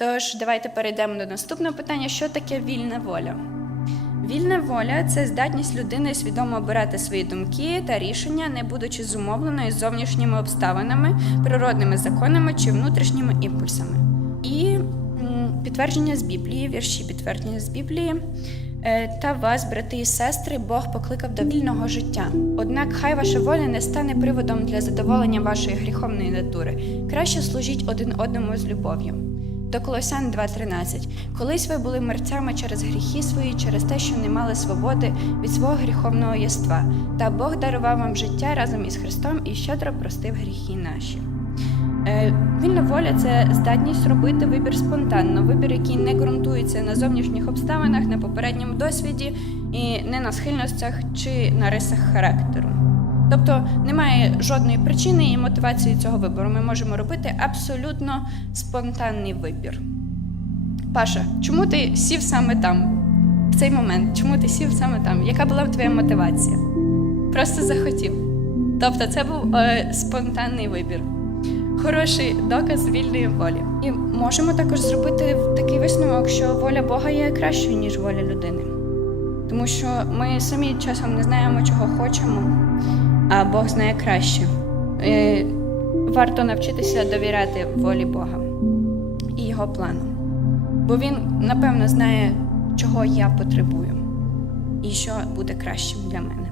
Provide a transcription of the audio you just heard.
Тож, давайте перейдемо до наступного питання: що таке вільна воля? Вільна воля це здатність людини свідомо обирати свої думки та рішення, не будучи зумовленою зовнішніми обставинами, природними законами чи внутрішніми імпульсами. І підтвердження з Біблії, вірші підтвердження з Біблії. Е, Та вас, брати і сестри, Бог покликав до вільного життя. Однак хай ваша воля не стане приводом для задоволення вашої гріховної натури. Краще служіть один одному з любов'ю. До Колосян 2.13. Колись ви були мерцями через гріхи свої, через те, що не мали свободи від свого гріховного єства. Та Бог дарував вам життя разом із Христом і щедро простив гріхи наші. Е, Вільна воля це здатність робити вибір спонтанно, вибір, який не ґрунтується на зовнішніх обставинах, на попередньому досвіді і не на схильностях чи на рисах характеру. Тобто немає жодної причини і мотивації цього вибору. Ми можемо робити абсолютно спонтанний вибір. Паша, чому ти сів саме там? В цей момент? Чому ти сів саме там? Яка була твоя мотивація? Просто захотів. Тобто, це був е, спонтанний вибір. Хороший доказ вільної волі. І можемо також зробити такий висновок, що воля Бога є кращою, ніж воля людини. Тому що ми самі часом не знаємо, чого хочемо, а Бог знає краще. Е, Варто навчитися довіряти волі Бога і його плану. Бо він, напевно, знає, чого я потребую і що буде кращим для мене.